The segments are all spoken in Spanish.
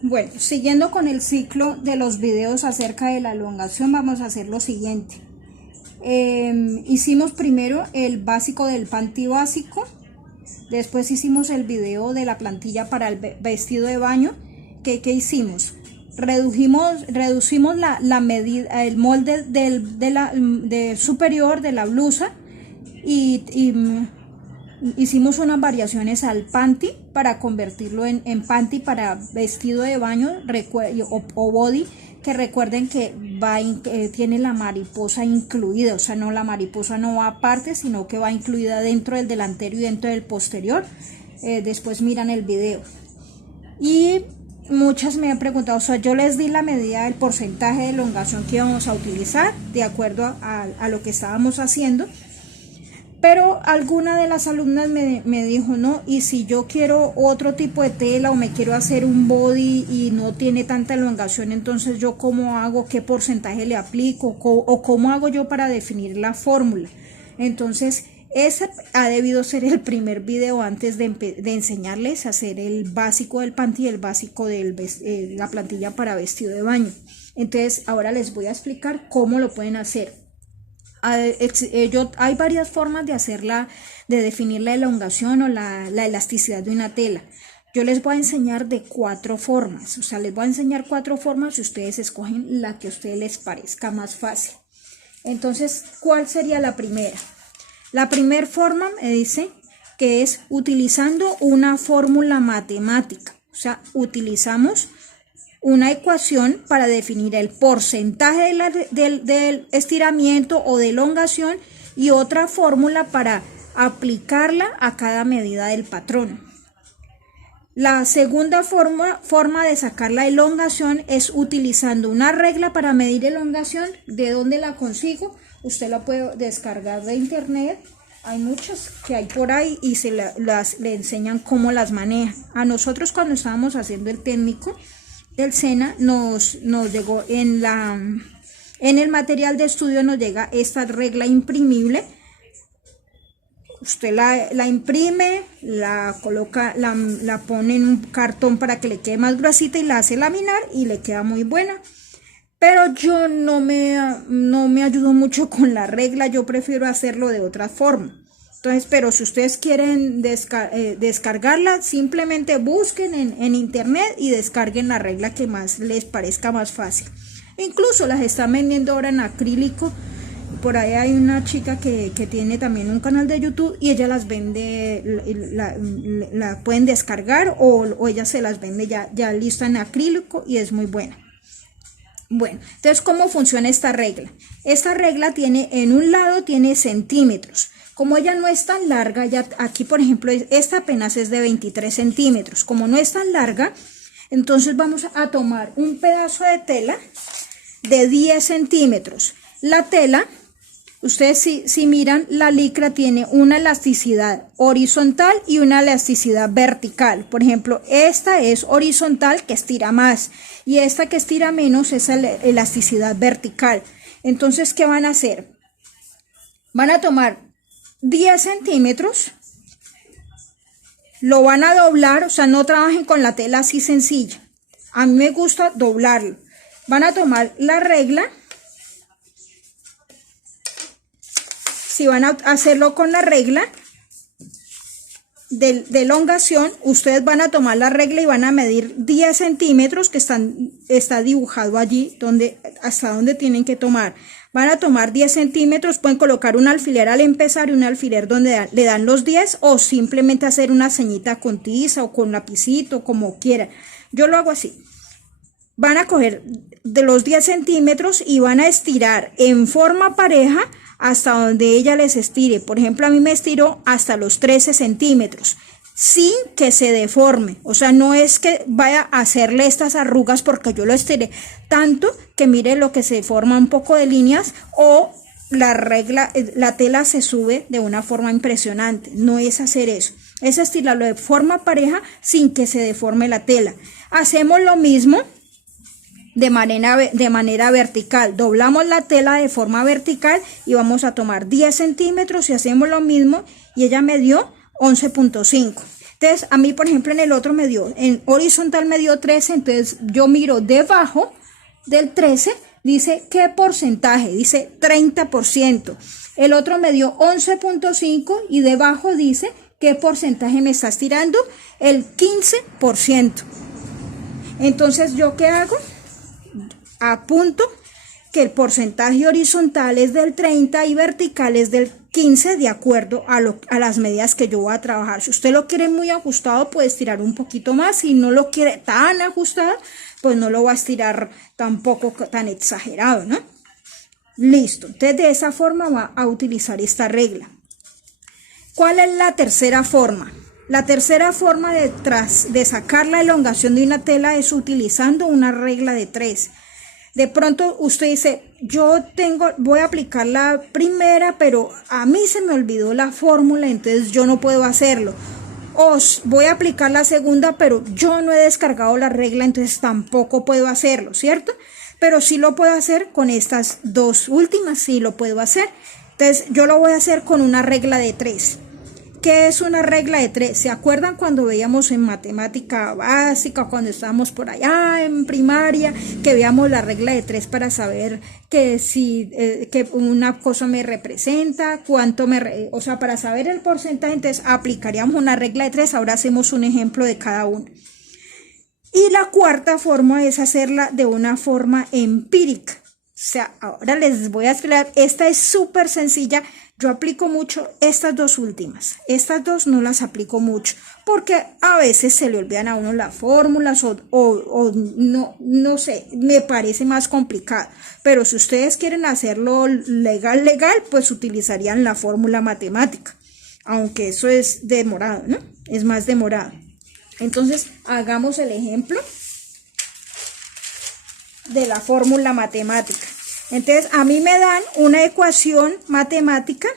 Bueno, siguiendo con el ciclo de los videos acerca de la elongación, vamos a hacer lo siguiente. Hicimos primero el básico del panty básico, después hicimos el video de la plantilla para el vestido de baño. ¿Qué hicimos? Reducimos la medida, el molde del superior de la blusa y hicimos unas variaciones al panty para convertirlo en panty para vestido de baño o body, que recuerden que tiene la mariposa incluida, o sea, no, la mariposa no va aparte, sino que va incluida dentro del delantero y dentro del posterior. Después miran el video. Y muchas me han preguntado, o sea, yo les di la medida del porcentaje de elongación que íbamos a utilizar de acuerdo a lo que estábamos haciendo. Pero alguna de las alumnas me dijo, no, y si yo quiero otro tipo de tela o me quiero hacer un body y no tiene tanta elongación, entonces yo cómo hago, qué porcentaje le aplico o cómo hago yo para definir la fórmula. Entonces ese ha debido ser el primer video antes de enseñarles a hacer el básico del panty y el básico de la plantilla para vestido de baño. Entonces ahora les voy a explicar cómo lo pueden hacer. Hay varias formas de definir la elongación o la elasticidad de una tela. Yo les voy a enseñar de 4 formas, o sea, les voy a enseñar 4 formas y ustedes escogen la que a ustedes les parezca más fácil. Entonces, ¿cuál sería la primera? La primera forma me dice que es utilizando una fórmula matemática, o sea, utilizamos una ecuación para definir el porcentaje del estiramiento o de elongación y otra fórmula para aplicarla a cada medida del patrón. La segunda forma de sacar la elongación es utilizando una regla para medir elongación. ¿De dónde la consigo? Usted la puede descargar de internet. Hay muchas que hay por ahí y le enseñan cómo las manejan. A nosotros, cuando estábamos haciendo el técnico del SENA, nos llegó en el material de estudio, nos llega esta regla imprimible. Usted la imprime, la coloca, la pone en un cartón para que le quede más gruesita y la hace laminar y le queda muy buena. Pero yo no me ayudo mucho con la regla, yo prefiero hacerlo de otra forma. Entonces, pero si ustedes quieren descargarla, simplemente busquen en internet y descarguen la regla que más les parezca más fácil. Incluso las están vendiendo ahora en acrílico. Por ahí hay una chica que tiene también un canal de YouTube y ella las vende, la pueden descargar o ella se las vende ya lista en acrílico y es muy buena. Bueno, entonces, ¿cómo funciona esta regla? Esta regla tiene, en un lado tiene centímetros. Como ella no es tan larga, ya aquí por ejemplo, esta apenas es de 23 centímetros. Como no es tan larga, entonces vamos a tomar un pedazo de tela de 10 centímetros. La tela, ustedes si miran, la licra tiene una elasticidad horizontal y una elasticidad vertical. Por ejemplo, esta es horizontal, que estira más, y esta que estira menos es la elasticidad vertical. Entonces, ¿qué van a hacer? Van a tomar 10 centímetros, lo van a doblar, o sea, no trabajen con la tela así sencilla. A mí me gusta doblarlo. Van a tomar la regla. Si van a hacerlo con la regla de elongación, ustedes van a tomar la regla y van a medir 10 centímetros que está dibujado allí hasta donde tienen que tomar. Van a tomar 10 centímetros, pueden colocar un alfiler al empezar y un alfiler donde le dan los 10 o simplemente hacer una ceñita con tiza o con lapicito, como quieran. Yo lo hago así. Van a coger de los 10 centímetros y van a estirar en forma pareja hasta donde ella les estire. Por ejemplo, a mí me estiró hasta los 13 centímetros, sin que se deforme. O sea, no es que vaya a hacerle estas arrugas porque yo lo estiré tanto que mire lo que se forma un poco de líneas o la tela se sube de una forma impresionante. No es hacer eso, es estirarlo de forma pareja sin que se deforme la tela. Hacemos lo mismo de manera vertical. Doblamos la tela de forma vertical y vamos a tomar 10 centímetros y hacemos lo mismo, y ella me dio 11.5. Entonces, a mí, por ejemplo, en el otro me dio, en horizontal me dio 13, entonces yo miro debajo del 13, dice qué porcentaje, dice 30%. El otro me dio 11.5 y debajo dice qué porcentaje me estás tirando, el 15%. Entonces, ¿yo qué hago? Apunto que el porcentaje horizontal es del 30 y vertical es del 15 de acuerdo a las medidas que yo voy a trabajar. Si usted lo quiere muy ajustado, puede estirar un poquito más. Si no lo quiere tan ajustado, pues no lo va a estirar tampoco tan exagerado, ¿no? Listo. Entonces, de esa forma va a utilizar esta regla. ¿Cuál es la tercera forma? La tercera forma de sacar la elongación de una tela es utilizando una regla de 3. De pronto usted dice, voy a aplicar la primera, pero a mí se me olvidó la fórmula, entonces yo no puedo hacerlo. O voy a aplicar la segunda, pero yo no he descargado la regla, entonces tampoco puedo hacerlo, ¿cierto? Pero sí lo puedo hacer con estas dos últimas, sí lo puedo hacer. Entonces yo lo voy a hacer con una regla de 3. ¿Qué es una regla de 3? ¿Se acuerdan cuando veíamos en matemática básica, cuando estábamos por allá en primaria, que veíamos la regla de 3 para saber que si que una cosa me representa, o sea, para saber el porcentaje, entonces aplicaríamos una regla de 3. Ahora hacemos un ejemplo de cada uno. Y la cuarta forma es hacerla de una forma empírica. O sea, ahora les voy a explicar, esta es súper sencilla. Yo aplico mucho estas dos últimas. Estas dos no las aplico mucho porque a veces se le olvidan a uno las fórmulas o no sé, me parece más complicado. Pero si ustedes quieren hacerlo legal, pues utilizarían la fórmula matemática. Aunque eso es demorado, ¿no? Es más demorado. Entonces, hagamos el ejemplo de la fórmula matemática. Entonces, a mí me dan una ecuación matemática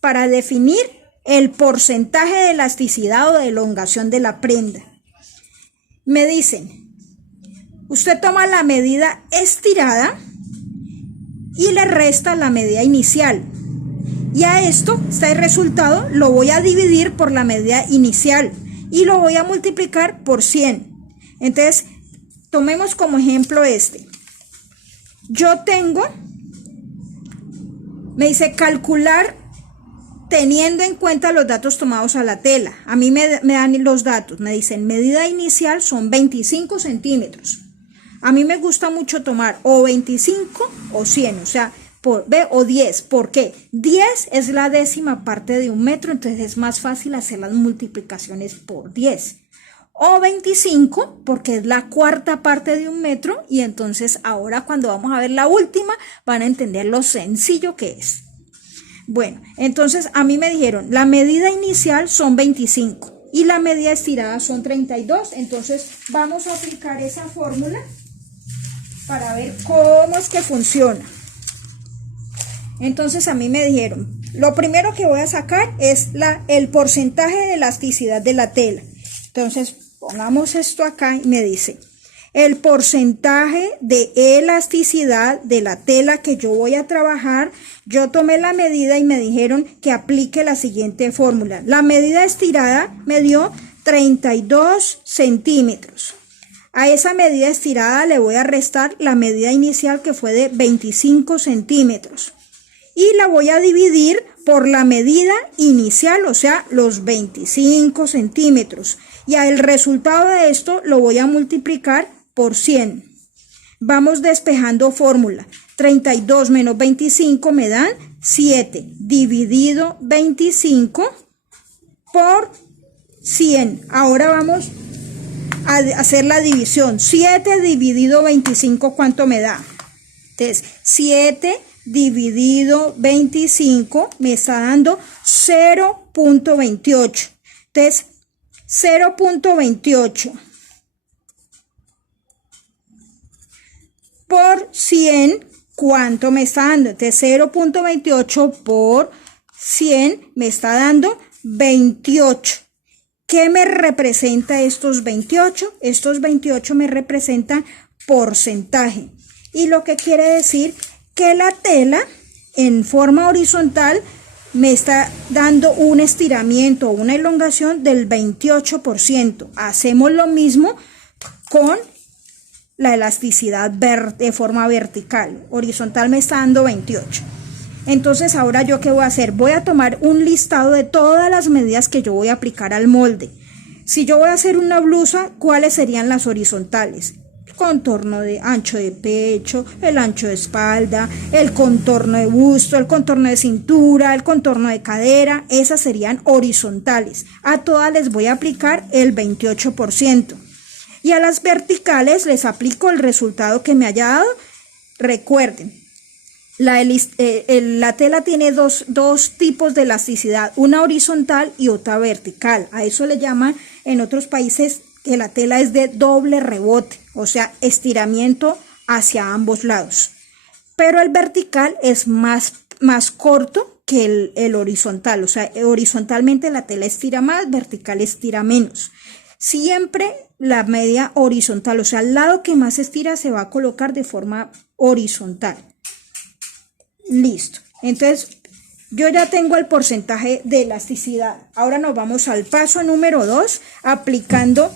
para definir el porcentaje de elasticidad o de elongación de la prenda. Me dicen, usted toma la medida estirada y le resta la medida inicial. Y a este resultado lo voy a dividir por la medida inicial y lo voy a multiplicar por 100. Entonces, tomemos como ejemplo este. Yo tengo, me dice calcular teniendo en cuenta los datos tomados a la tela. A mí me dan los datos, me dicen medida inicial son 25 centímetros. A mí me gusta mucho tomar o 25 o 100, o sea, o 10. ¿Por qué? 10 es la décima parte de un metro, entonces es más fácil hacer las multiplicaciones por 10. O 25, porque es la cuarta parte de un metro, y entonces ahora cuando vamos a ver la última, van a entender lo sencillo que es. Bueno, entonces a mí me dijeron, la medida inicial son 25 y la medida estirada son 32, entonces vamos a aplicar esa fórmula para ver cómo es que funciona. Entonces a mí me dijeron, lo primero que voy a sacar es el porcentaje de elasticidad de la tela. Entonces, pongamos esto acá y me dice, el porcentaje de elasticidad de la tela que yo voy a trabajar, yo tomé la medida y me dijeron que aplique la siguiente fórmula. La medida estirada me dio 32 centímetros. A esa medida estirada le voy a restar la medida inicial que fue de 25 centímetros. Y la voy a dividir por la medida inicial, o sea, los 25 centímetros. Y el resultado de esto lo voy a multiplicar por 100. Vamos despejando fórmula. 32 menos 25 me dan 7. Dividido 25 por 100. Ahora vamos a hacer la división. 7 dividido 25, ¿cuánto me da? Entonces, 7 dividido 25 me está dando 0.28. Entonces, 0.28 por 100, ¿cuánto me está dando? Entonces, 0.28 por 100 me está dando 28. ¿Qué me representa estos 28? Estos 28 me representan porcentaje. Y lo que quiere decir que la tela en forma horizontal me está dando un estiramiento o una elongación del 28%. Hacemos lo mismo con la elasticidad de forma vertical. Horizontal me está dando 28. Entonces ahora yo qué voy a hacer, voy a tomar un listado de todas las medidas que yo voy a aplicar al molde. Si yo voy a hacer una blusa, ¿cuáles serían las horizontales? El contorno de ancho de pecho, el ancho de espalda, el contorno de busto, el contorno de cintura, el contorno de cadera, esas serían horizontales. A todas les voy a aplicar el 28%. Y a las verticales les aplico el resultado que me haya dado. Recuerden, la tela tiene dos tipos de elasticidad, una horizontal y otra vertical. A eso le llaman en otros países que la tela es de doble rebote, o sea, estiramiento hacia ambos lados. Pero el vertical es más corto que el horizontal, o sea, horizontalmente la tela estira más, vertical estira menos. Siempre la media horizontal, o sea, el lado que más estira se va a colocar de forma horizontal. Listo. Entonces, yo ya tengo el porcentaje de elasticidad. Ahora nos vamos al paso número 2, aplicando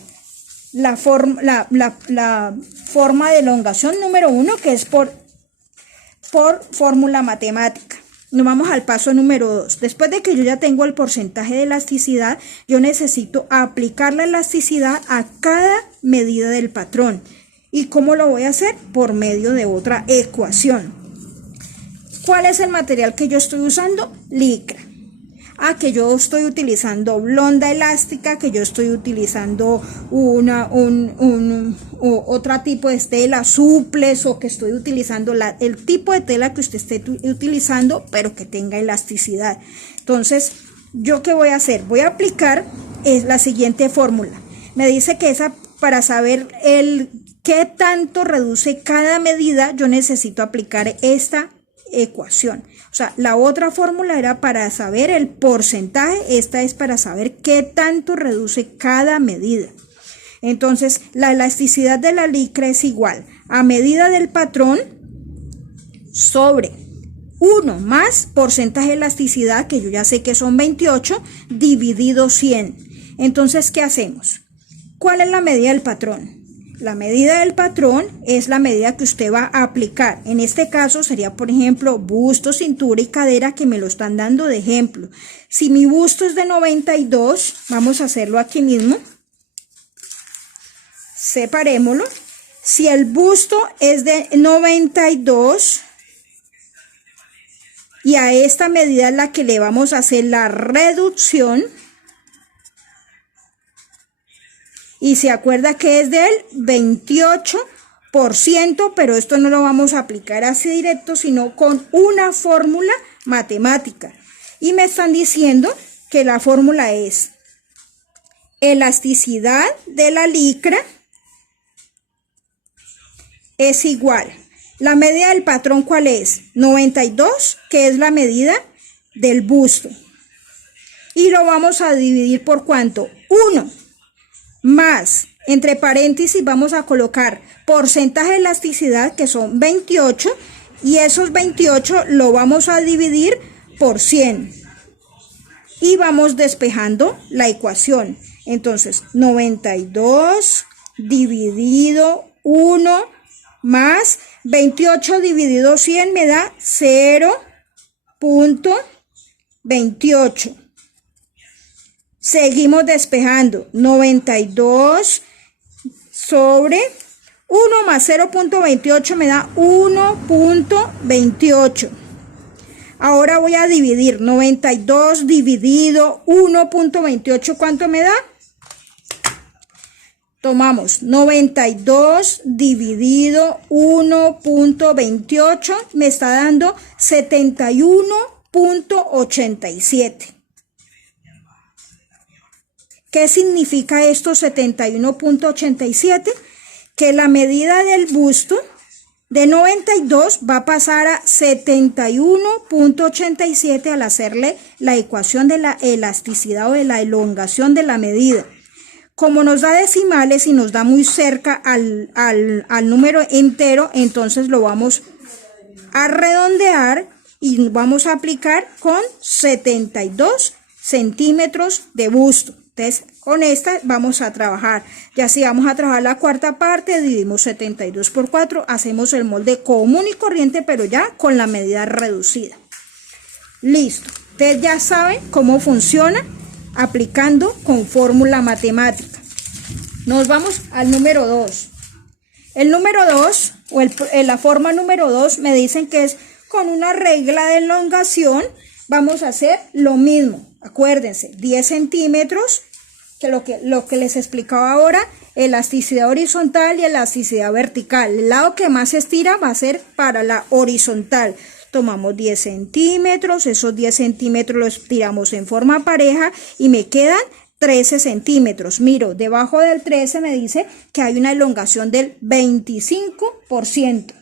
la forma de elongación número 1, que es por fórmula matemática. Nos vamos al paso número 2. Después de que yo ya tengo el porcentaje de elasticidad, yo necesito aplicar la elasticidad a cada medida del patrón. ¿Y cómo lo voy a hacer? Por medio de otra ecuación. ¿Cuál es el material que yo estoy usando? Licra. Que yo estoy utilizando blonda elástica, que yo estoy utilizando otro tipo de tela, suples, o que estoy utilizando el tipo de tela que usted esté utilizando, pero que tenga elasticidad. Entonces, ¿yo qué voy a hacer? Voy a aplicar la siguiente fórmula. Me dice que para saber qué tanto reduce cada medida, yo necesito aplicar esta ecuación. O sea, la otra fórmula era para saber el porcentaje, esta es para saber qué tanto reduce cada medida. Entonces, la elasticidad de la licra es igual a medida del patrón sobre 1 más porcentaje de elasticidad, que yo ya sé que son 28, dividido 100. Entonces, ¿qué hacemos? ¿Cuál es la medida del patrón? La medida del patrón es la medida que usted va a aplicar. En este caso sería, por ejemplo, busto, cintura y cadera, que me lo están dando de ejemplo. Si mi busto es de 92, vamos a hacerlo aquí mismo. Separémoslo. Si el busto es de 92 y a esta medida es la que le vamos a hacer la reducción, y se acuerda que es del 28%, pero esto no lo vamos a aplicar así directo, sino con una fórmula matemática. Y me están diciendo que la fórmula es elasticidad de la licra es igual. La medida del patrón, ¿cuál es? 92, que es la medida del busto. Y lo vamos a dividir por ¿cuánto? 1. Más, entre paréntesis vamos a colocar porcentaje de elasticidad, que son 28, y esos 28 lo vamos a dividir por 100. Y vamos despejando la ecuación. Entonces, 92 dividido 1 más 28 dividido 100 me da 0.28. Seguimos despejando. 92 sobre 1 más 0.28 me da 1.28. Ahora voy a dividir 92 dividido 1.28. ¿Cuánto me da? Tomamos 92 dividido 1.28. Me está dando 71.87. ¿Qué significa esto 71.87? Que la medida del busto de 92 va a pasar a 71.87 al hacerle la ecuación de la elasticidad o de la elongación de la medida. Como nos da decimales y nos da muy cerca al número entero, entonces lo vamos a redondear y vamos a aplicar con 72 centímetros de busto. Entonces, con esta vamos a trabajar. Ya si vamos a trabajar la cuarta parte, dividimos 72 por 4, hacemos el molde común y corriente, pero ya con la medida reducida. Listo. Ustedes ya saben cómo funciona aplicando con fórmula matemática. Nos vamos al número 2. El número 2, o la forma número 2, me dicen que es con una regla de elongación. Vamos a hacer lo mismo. Acuérdense, 10 centímetros, que lo que les explicaba ahora, elasticidad horizontal y elasticidad vertical. El lado que más se estira va a ser para la horizontal. Tomamos 10 centímetros, esos 10 centímetros los estiramos en forma pareja y me quedan 13 centímetros. Miro, debajo del 13 me dice que hay una elongación del 25%.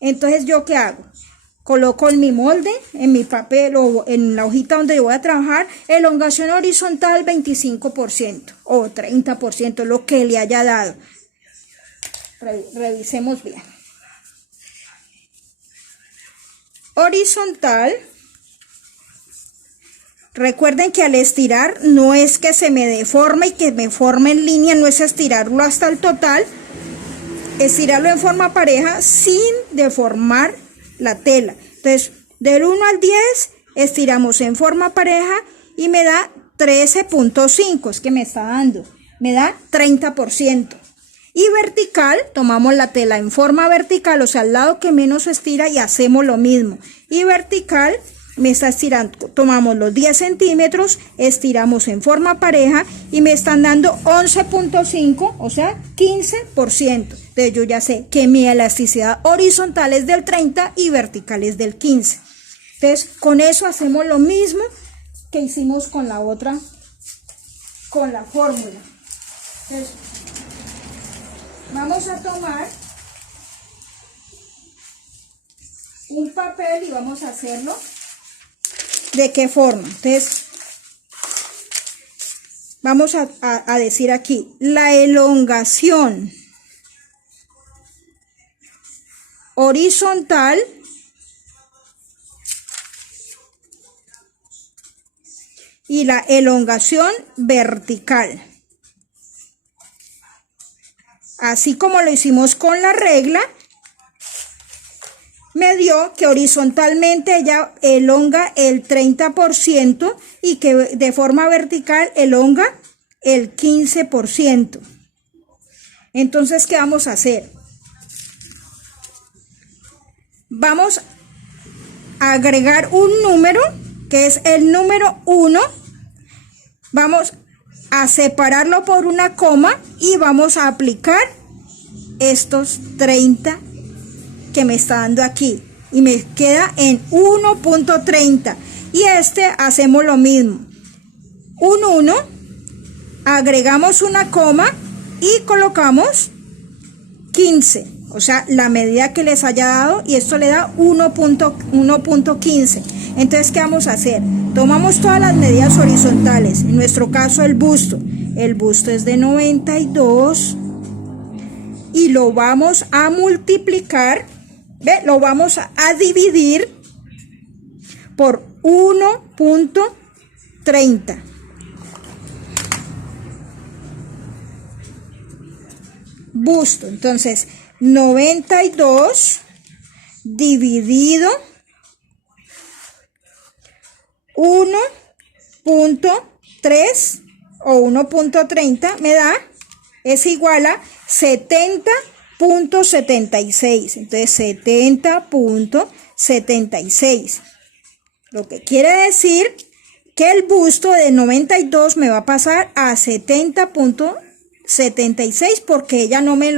Entonces, ¿yo qué hago? Coloco en mi molde, en mi papel o en la hojita donde yo voy a trabajar, elongación horizontal 25% o 30%, lo que le haya dado. Revisemos bien. Horizontal. Recuerden que al estirar no es que se me deforme y que me forme en línea, no es estirarlo hasta el total, estirarlo en forma pareja sin deformar la tela. Entonces, del 1 al 10 estiramos en forma pareja y me da 13.5, es que me está dando, me da 30%. Y vertical, tomamos la tela en forma vertical, o sea, al lado que menos estira y hacemos lo mismo. Y vertical, me está estirando, tomamos los 10 centímetros, estiramos en forma pareja y me están dando 11.5, o sea, 15%. Entonces yo ya sé que mi elasticidad horizontal es del 30 y vertical es del 15. Entonces con eso hacemos lo mismo que hicimos con la otra, con la fórmula. Entonces, vamos a tomar un papel y vamos a hacerlo. ¿De qué forma? Entonces, vamos a decir aquí, la elongación horizontal y la elongación vertical. Así como lo hicimos con la regla, me dio que horizontalmente ella elonga el 30% y que de forma vertical elonga el 15%. Entonces, ¿qué vamos a hacer? Vamos a agregar un número, que es el número 1. Vamos a separarlo por una coma y vamos a aplicar estos 30 que me está dando aquí y me queda en 1.30 y hacemos lo mismo, un 1, agregamos una coma y colocamos 15, o sea, la medida que les haya dado, y esto le da 1.15. Entonces, ¿qué vamos a hacer? Tomamos todas las medidas horizontales, en nuestro caso el busto es de 92 y lo vamos a multiplicar. ¿Ve? Lo vamos a dividir por 1.30. Busto. Entonces, 92 dividido 1.3 o 1.30 me da, es igual a 70.76. Entonces 70.76, lo que quiere decir que el busto de 92 me va a pasar a 70.76 porque ella no me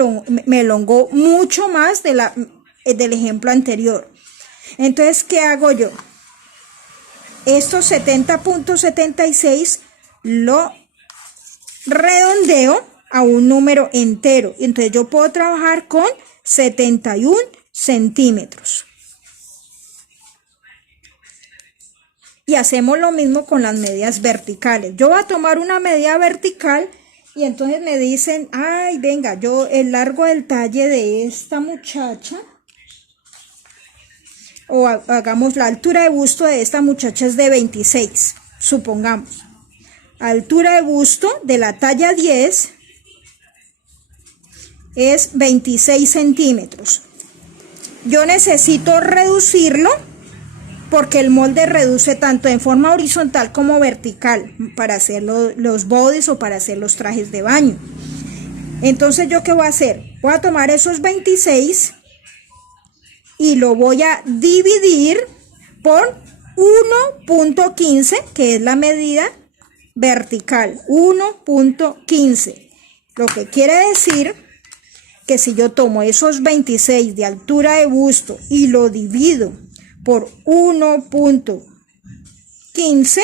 elongó mucho más del ejemplo anterior. Entonces, ¿qué hago yo? Estos 70.76 lo redondeo a un número entero. Entonces yo puedo trabajar con 71 centímetros. Y hacemos lo mismo con las medidas verticales. Yo voy a tomar una medida vertical y entonces me dicen, ay, venga, yo el largo del talle de esta muchacha o hagamos la altura de busto de esta muchacha es de 26, supongamos. Altura de busto de la talla 10 es 26 centímetros. Yo necesito reducirlo porque el molde reduce tanto en forma horizontal como vertical para hacer los bodies o para hacer los trajes de baño. Entonces, ¿yo qué voy a hacer? Voy a tomar esos 26 y lo voy a dividir por 1.15, que es la medida vertical, 1.15. Lo que quiere decir que si yo tomo esos 26 de altura de busto y lo divido por 1.15,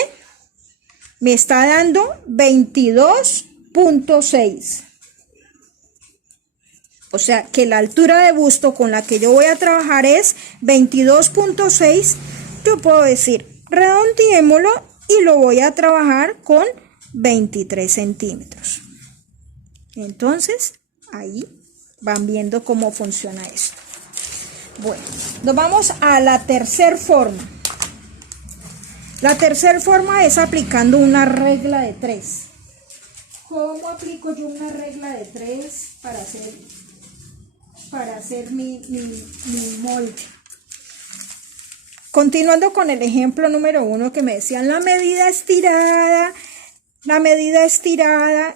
me está dando 22.6. O sea que la altura de busto con la que yo voy a trabajar es 22.6. Yo puedo decir, redondeémoslo y lo voy a trabajar con 23 centímetros. Entonces, ahí van viendo cómo funciona esto. Bueno, nos vamos a la tercera forma. La tercera forma es aplicando una regla de 3. ¿Cómo aplico yo una regla de 3 para hacer mi molde? Continuando con el ejemplo número 1 que me decían la medida estirada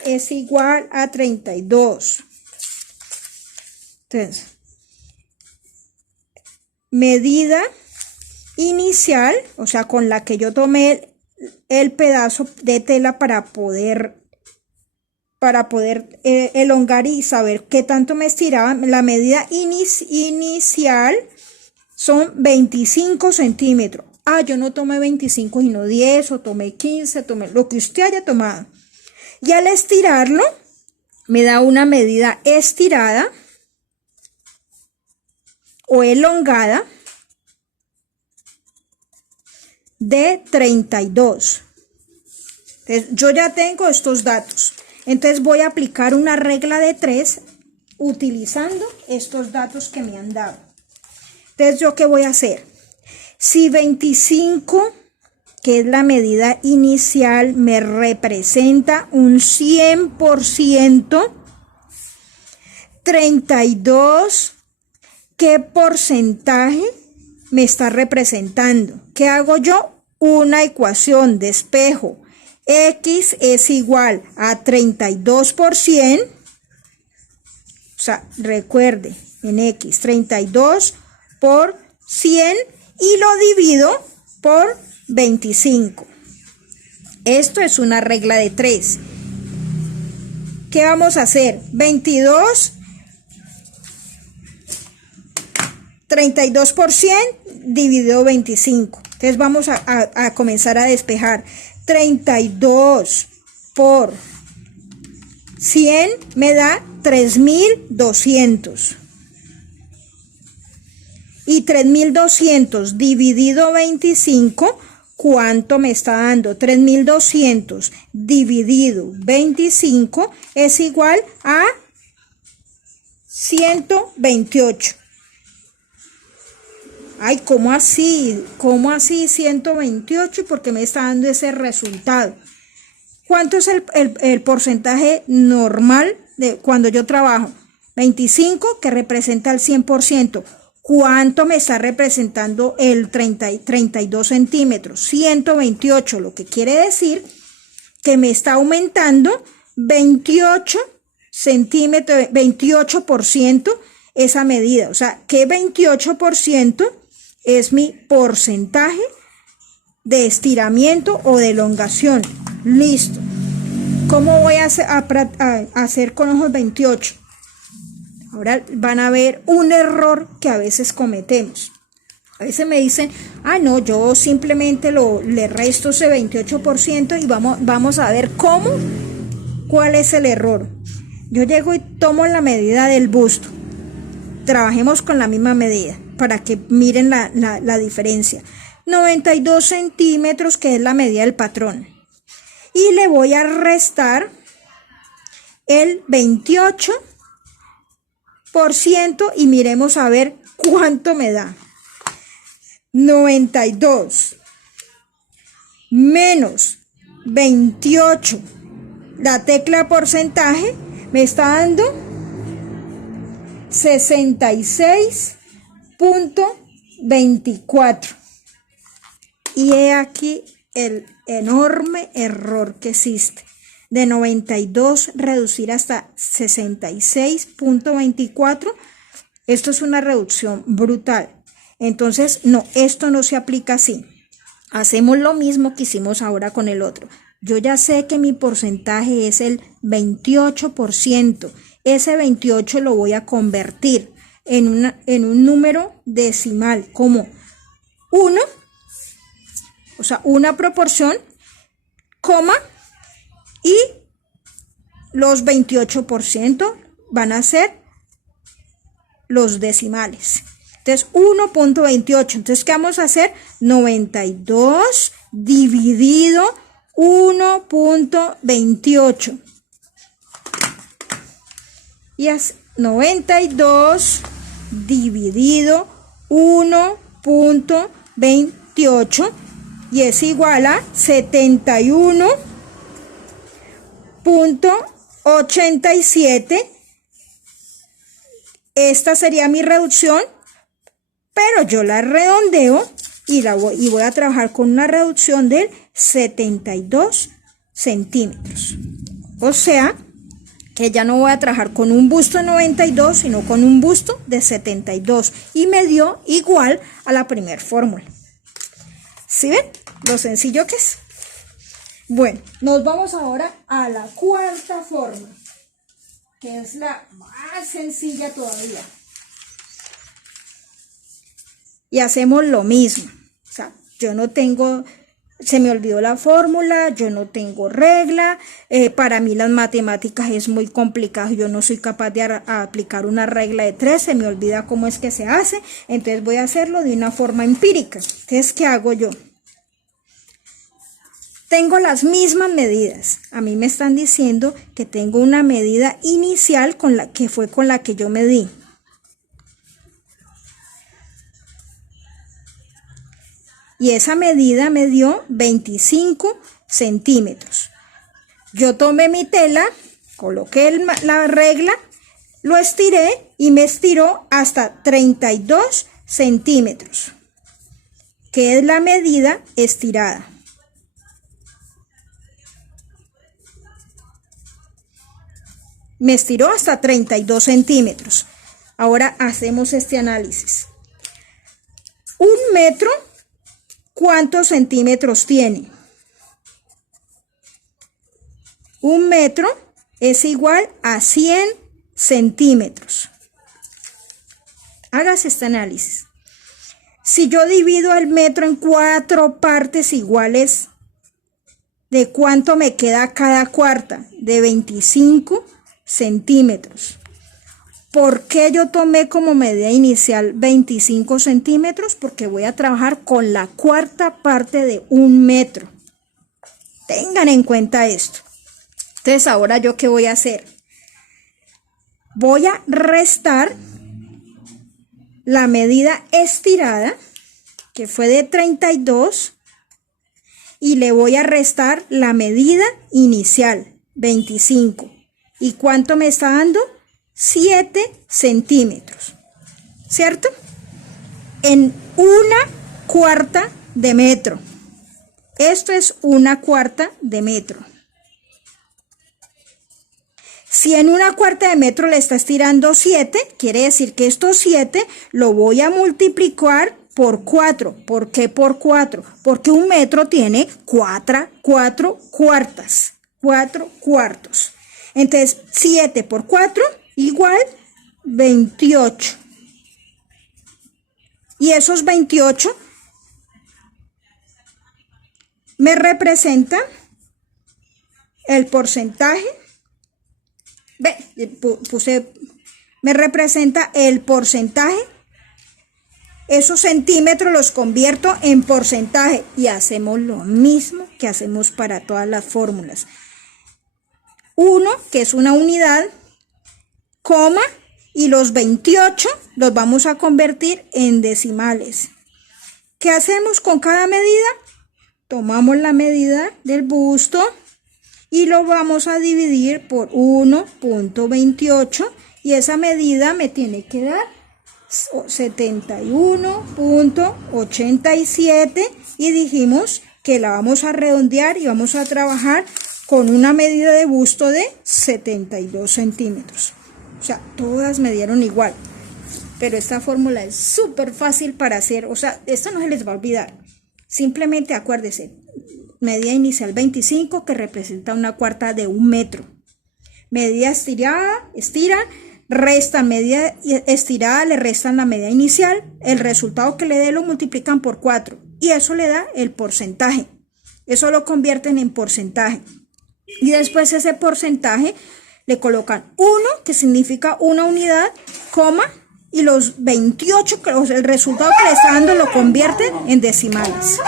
es igual a 32. Entonces, medida inicial, o sea, con la que yo tomé el pedazo de tela para poder elongar y saber qué tanto me estiraba. La medida inicial son 25 centímetros. Yo no tomé 25 sino 10 o tomé 15, tomé lo que usted haya tomado. Y al estirarlo me da una medida estirada o elongada de 32. Entonces, yo ya tengo estos datos. Entonces voy a aplicar una regla de 3 utilizando estos datos que me han dado. Entonces, ¿yo qué voy a hacer? Si 25, que es la medida inicial, me representa un 100%, 32, ¿qué porcentaje me está representando? ¿Qué hago yo? Una ecuación de espejo. X es igual a 32%. O sea, recuerde, en X, 32 por 100 y lo divido por 25. Esto es una regla de 3. ¿Qué vamos a hacer? 32 por 100 dividido 25. Entonces vamos a comenzar a despejar. 32 por 100 me da 3200. Y 3200 dividido 25, ¿cuánto me está dando? 3200 dividido 25 es igual a 128. Ay, ¿cómo así? ¿Cómo así 128? Porque me está dando ese resultado. ¿Cuánto es el porcentaje normal de cuando yo trabajo? 25, que representa el 100%. ¿Cuánto me está representando el 32 centímetros? 128, lo que quiere decir que me está aumentando 28 centímetros, 28% esa medida. O sea, que 28% es mi porcentaje de estiramiento o de elongación. Listo. ¿Cómo voy a hacer con ojos 28? Ahora van a ver un error que a veces cometemos. A veces me dicen, no, yo simplemente le resto ese 28% y vamos a ver cuál es el error. Yo llego y tomo la medida del busto. Trabajemos con la misma medida para que miren la diferencia. 92 centímetros, que es la medida del patrón. Y le voy a restar el 28% y miremos a ver cuánto me da. 92 menos 28, la tecla porcentaje me está dando 66.24. Y he aquí el enorme error que existe. De 92 reducir hasta 66.24. Esto es una reducción brutal. Entonces, no, esto no se aplica así. Hacemos lo mismo que hicimos ahora con el otro. Yo ya sé que mi porcentaje es el 28%. Ese 28 lo voy a convertir en un número decimal como 1, o sea, una proporción, coma, y los 28% van a ser los decimales. Entonces, 1.28. Entonces, ¿qué vamos a hacer? 92 dividido 1.28. Y es 92 dividido 1.28 y es igual a 71.87. Esta sería mi reducción, pero yo la redondeo y voy a trabajar con una reducción de 72 centímetros. O sea, que ya no voy a trabajar con un busto de 92, sino con un busto de 72. Y me dio igual a la primera fórmula. ¿Sí ven lo sencillo que es? Bueno, nos vamos ahora a la cuarta forma, que es la más sencilla todavía. Y hacemos lo mismo. O sea, yo no tengo, se me olvidó la fórmula, yo no tengo regla. Para mí las matemáticas es muy complicado. Yo no soy capaz de aplicar una regla de 3. Se me olvida cómo es que se hace. Entonces voy a hacerlo de una forma empírica. Entonces, ¿qué hago yo? Tengo las mismas medidas. A mí me están diciendo que tengo una medida inicial que fue con la que yo medí. Y esa medida me dio 25 centímetros. Yo tomé mi tela, coloqué la regla, lo estiré y me estiró hasta 32 centímetros, que es la medida estirada. Me estiró hasta 32 centímetros. Ahora hacemos este análisis. Un metro, ¿cuántos centímetros tiene? Un metro es igual a 100 centímetros. Hágase este análisis. Si yo divido el metro en 4 partes iguales, ¿de cuánto me queda cada cuarta? De 25 centímetros. ¿Por qué yo tomé como medida inicial 25 centímetros? Porque voy a trabajar con la cuarta parte de un metro. Tengan en cuenta esto. Entonces, ahora yo ¿qué voy a hacer? Voy a restar la medida estirada, que fue de 32, y le voy a restar la medida inicial, 25. ¿Y cuánto me está dando? 7 centímetros, ¿cierto? En una cuarta de metro. Esto es una cuarta de metro. Si en una cuarta de metro le está estirando 7, quiere decir que estos 7 lo voy a multiplicar por 4. ¿Por qué por 4? Porque un metro tiene 4 cuartas, 4 cuartos. Entonces, 7 por 4 igual 28. Y esos 28 me representan el porcentaje. Me representa el porcentaje. Esos centímetros los convierto en porcentaje y hacemos lo mismo que hacemos para todas las fórmulas. 1, que es una unidad, coma, y los 28 los vamos a convertir en decimales. ¿Qué hacemos con cada medida? Tomamos la medida del busto y lo vamos a dividir por 1.28 y esa medida me tiene que dar 71.87 y dijimos que la vamos a redondear y vamos a trabajar con una medida de busto de 72 centímetros. O sea, todas me dieron igual. Pero esta fórmula es súper fácil para hacer, o sea, esto no se les va a olvidar. Simplemente acuérdese, medida inicial 25 que representa una cuarta de 1 metro. Medida estirada, estiran, restan medida estirada, le restan la medida inicial, el resultado que le dé lo multiplican por 4 y eso le da el porcentaje. Eso lo convierten en porcentaje. Y después ese porcentaje le colocan 1, que significa una unidad, coma, y los 28, el resultado que le está dando lo convierten en decimales.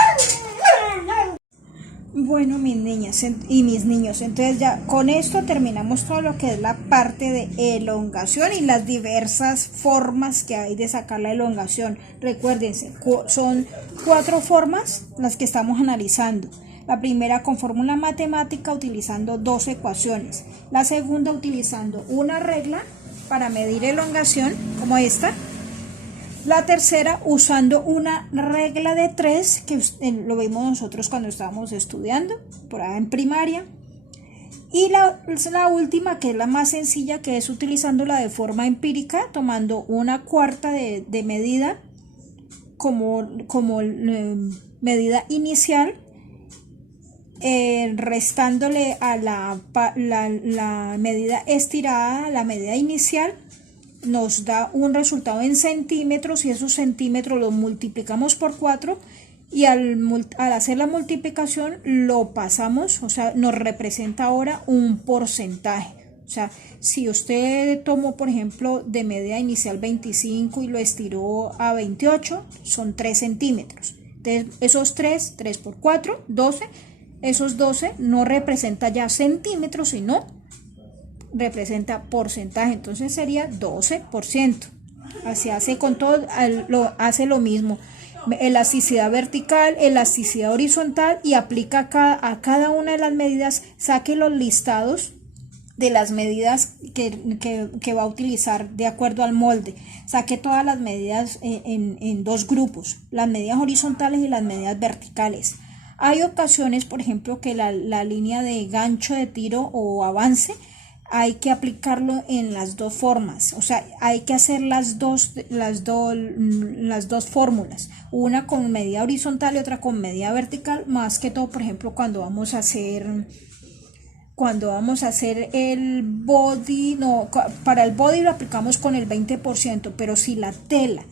Bueno, mis niñas y mis niños, entonces ya con esto terminamos todo lo que es la parte de elongación y las diversas formas que hay de sacar la elongación. Recuérdense, son 4 formas las que estamos analizando. La primera con fórmula matemática utilizando 2 ecuaciones. La segunda utilizando una regla para medir elongación como esta. La tercera usando una regla de 3 que lo vimos nosotros cuando estábamos estudiando por ahí en primaria. Y la última, que es la más sencilla, que es utilizándola de forma empírica, tomando una cuarta de medida como medida inicial, restándole a la medida estirada, la medida inicial, nos da un resultado en centímetros y esos centímetros los multiplicamos por 4 y al hacer la multiplicación lo pasamos, o sea, nos representa ahora un porcentaje. O sea, si usted tomó, por ejemplo, de medida inicial 25 y lo estiró a 28, son 3 centímetros. Entonces, esos 3 por 4, 12. Esos 12 no representa ya centímetros, sino representa porcentaje. Entonces sería 12%. Así hace con todo, hace lo mismo. Elasticidad vertical, elasticidad horizontal y aplica a cada una de las medidas. Saque los listados de las medidas que va a utilizar de acuerdo al molde. Saque todas las medidas en 2 grupos, las medidas horizontales y las medidas verticales. Hay ocasiones, por ejemplo, que la línea de gancho de tiro o avance hay que aplicarlo en las 2 formas, o sea, hay que hacer las dos fórmulas, una con medida horizontal y otra con medida vertical, más que todo, por ejemplo, cuando vamos a hacer el body, para el body lo aplicamos con el 20%, pero si la tela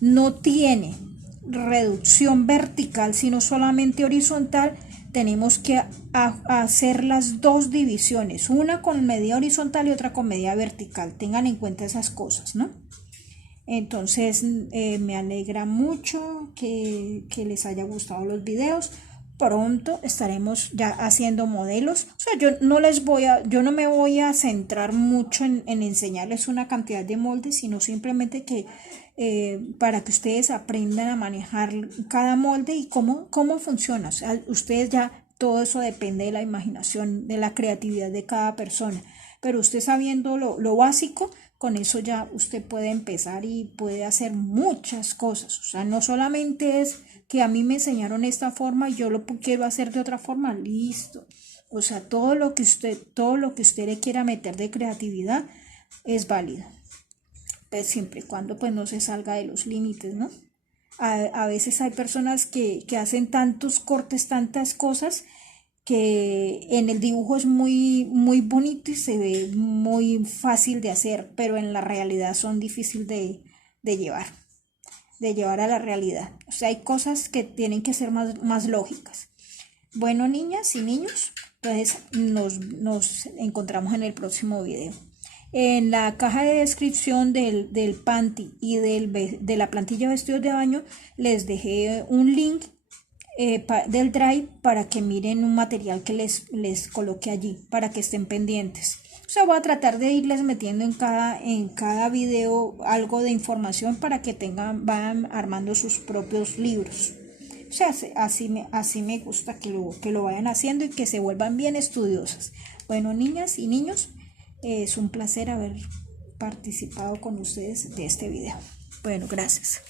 no tiene reducción vertical sino solamente horizontal, tenemos que hacer las 2 divisiones, una con medida horizontal y otra con medida vertical. Tengan en cuenta esas cosas, ¿no? Entonces me alegra mucho que les haya gustado los videos. Pronto estaremos ya haciendo modelos. O sea, yo no me voy a centrar mucho en enseñarles una cantidad de moldes, sino simplemente que para que ustedes aprendan a manejar cada molde y cómo funciona. O sea, ustedes ya, todo eso depende de la imaginación, de la creatividad de cada persona. Pero usted sabiendo lo básico, con eso ya usted puede empezar y puede hacer muchas cosas. O sea, no solamente es que a mí me enseñaron esta forma y yo lo quiero hacer de otra forma, listo. O sea, todo lo que usted le quiera meter de creatividad es válido. Pues siempre y cuando pues no se salga de los límites, ¿no? A veces hay personas que hacen tantos cortes, tantas cosas, que en el dibujo es muy, muy bonito y se ve muy fácil de hacer, pero en la realidad son difíciles de llevar a la realidad. O sea, hay cosas que tienen que ser más lógicas. Bueno, niñas y niños, entonces nos encontramos en el próximo video. En la caja de descripción del panty y de la plantilla de vestidos de baño les dejé un link del Drive para que miren un material que les coloque allí, para que estén pendientes. O sea, voy a tratar de irles metiendo en cada video algo de información para que vayan armando sus propios libros. O sea, así me gusta que lo vayan haciendo y que se vuelvan bien estudiosas. Bueno, niñas y niños, es un placer haber participado con ustedes de este video. Bueno, gracias.